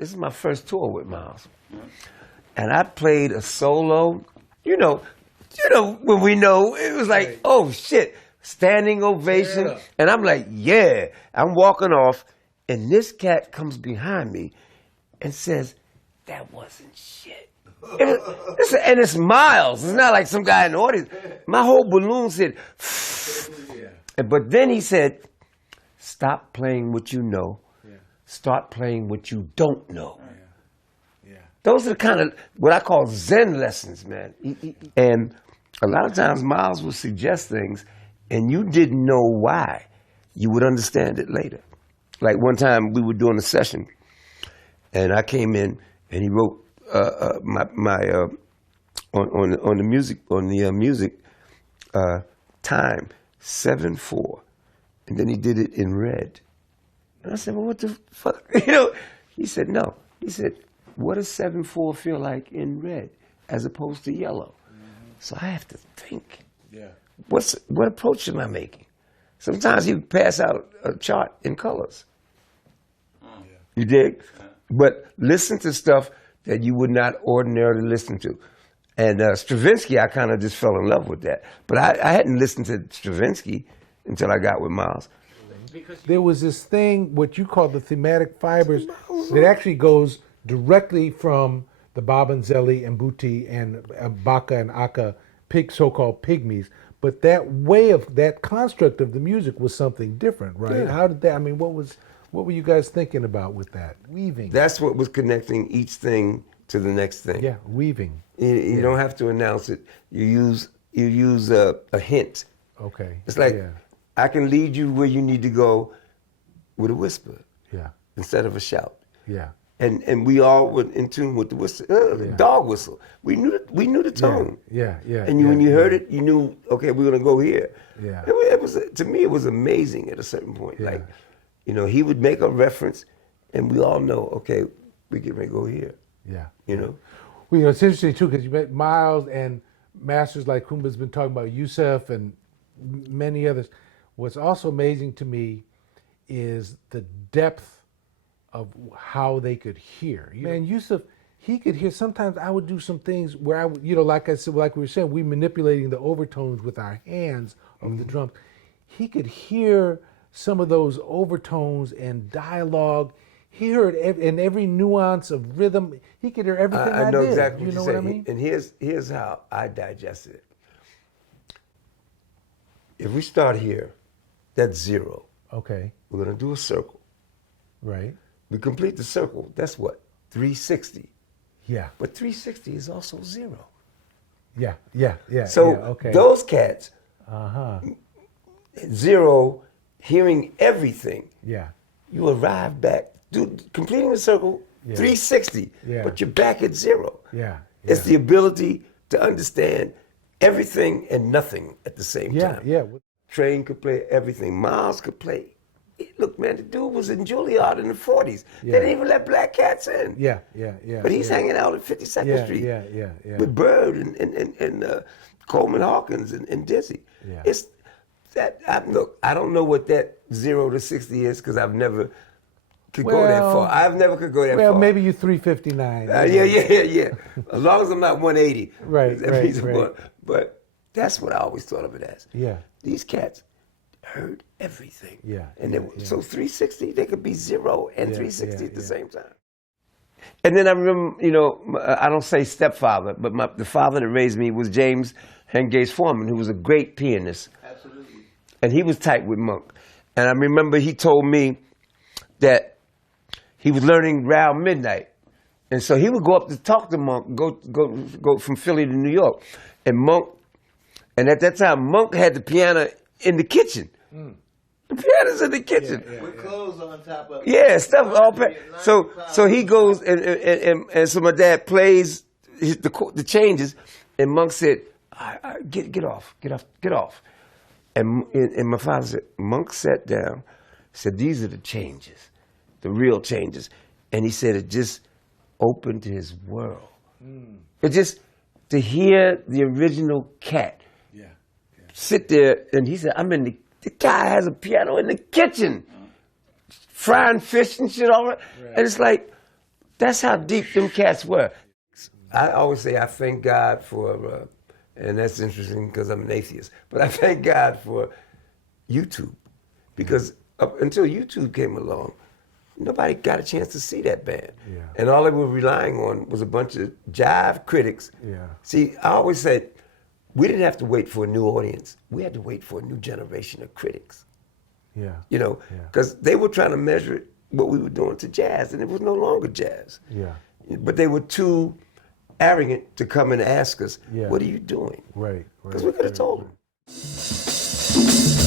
this is my first tour with Miles. And I played a solo, you know, when we know, it was like, oh shit, standing ovation. Yeah. And I'm like, yeah. I'm walking off, and this cat comes behind me and says, that wasn't shit. And it's Miles. It's not like some guy in the audience. My whole balloon said, but then he said, stop playing what you know. Start playing what you don't know. Those are the kind of, what I call Zen lessons, man. And a lot of times Miles would suggest things, and you didn't know why. You would understand it later. Like one time we were doing a session, and I came in, and he wrote on the music time 7/4, and then he did it in red. And I said, well, what the fuck? You know, he said, no. He said, what does 7/4 feel like in red as opposed to yellow? So I have to think. What approach am I making? Sometimes you pass out a chart in colors. You dig? But listen to stuff that you would not ordinarily listen to. And Stravinsky, I kind of just fell in love with that. But I hadn't listened to Stravinsky until I got with Miles. There was this thing, what you call the thematic fibers, that actually goes directly from the Babanzelli and Buti and Baka and Aka, so-called pygmies. But that way of, that construct of the music was something different, right? Yeah. How did that, I mean, what were you guys thinking about with that? Weaving. That's what was connecting each thing to the next thing. Yeah, weaving. You don't have to announce it. You use a hint. Okay. It's like, I can lead you where you need to go with a whisper. Instead of a shout. And we all were in tune with the whistle, dog whistle. We knew the tone. And when you heard it, you knew, okay, we're gonna go here. It was, to me, it was amazing at a certain point. Like, you know, he would make a reference, and we all know, okay, we get ready to go here. You know. Well, you know, it's interesting too because you met Miles and masters like Kuumba's been talking about Yusuf and many others. What's also amazing to me is the depth of how they could hear. And Yusuf, he could hear. Sometimes I would do some things where I would, you know, like I said, like we were saying, we manipulating the overtones with our hands of the drums. He could hear some of those overtones and dialogue. He heard in every nuance of rhythm. He could hear everything I know did. exactly you know what I mean? And here's how I digested it. If we start here, that's 0. Okay. We're gonna do a circle. Right. We complete the circle. That's what? 360. Yeah. But 360 is also 0. Yeah. So okay. those cats, 0, hearing everything. Yeah. You arrive back, completing the circle, 360, but you're back at 0. It's the ability to understand everything and nothing at the same time. Train could play everything. Miles could play. Look, man, the dude was in Juilliard in the 40s. They didn't even let black cats in. But he's hanging out at 52nd Street with Bird and Coleman Hawkins and Dizzy. It's that. Look, I don't know what that 0 to 60 is because I've never could go that far. I've never could go that far. Well, maybe you're 359. Yeah. As long as I'm not 180. Right. But that's what I always thought of it as. Yeah. These cats heard everything. And so 360, they could be 0 and 360 at the same time. And then I remember, you know, I don't say stepfather, but the father that raised me was James Hengase Foreman, who was a great pianist. Absolutely. And he was tight with Monk. And I remember he told me that he was learning around midnight. And so he would go up to talk to Monk, go from Philly to New York. And at that time, Monk had the piano in the kitchen. The piano's in the kitchen. With clothes on top of it. Yeah, stuff all so he goes and so my dad plays the changes, and Monk said, get off. And my father said, Monk sat down, said, these are the changes, the real changes. And he said it just opened his world. It just, to hear the original cat sit there, and he said, the guy has a piano in the kitchen, frying fish and shit all right. And it's like, That's how deep them cats were. I always say I thank God for, and that's interesting because I'm an atheist, but I thank God for YouTube. Because up until YouTube came along, nobody got a chance to see that band. Yeah. And all they were relying on was a bunch of jive critics. Yeah. See, I always said, we didn't have to wait for a new audience. We had to wait for a new generation of critics. Yeah. You know, because they were trying to measure what we were doing to jazz, and it was no longer jazz. Yeah. But they were too arrogant to come and ask us, Yeah. what are you doing? Right. Because we could have told them.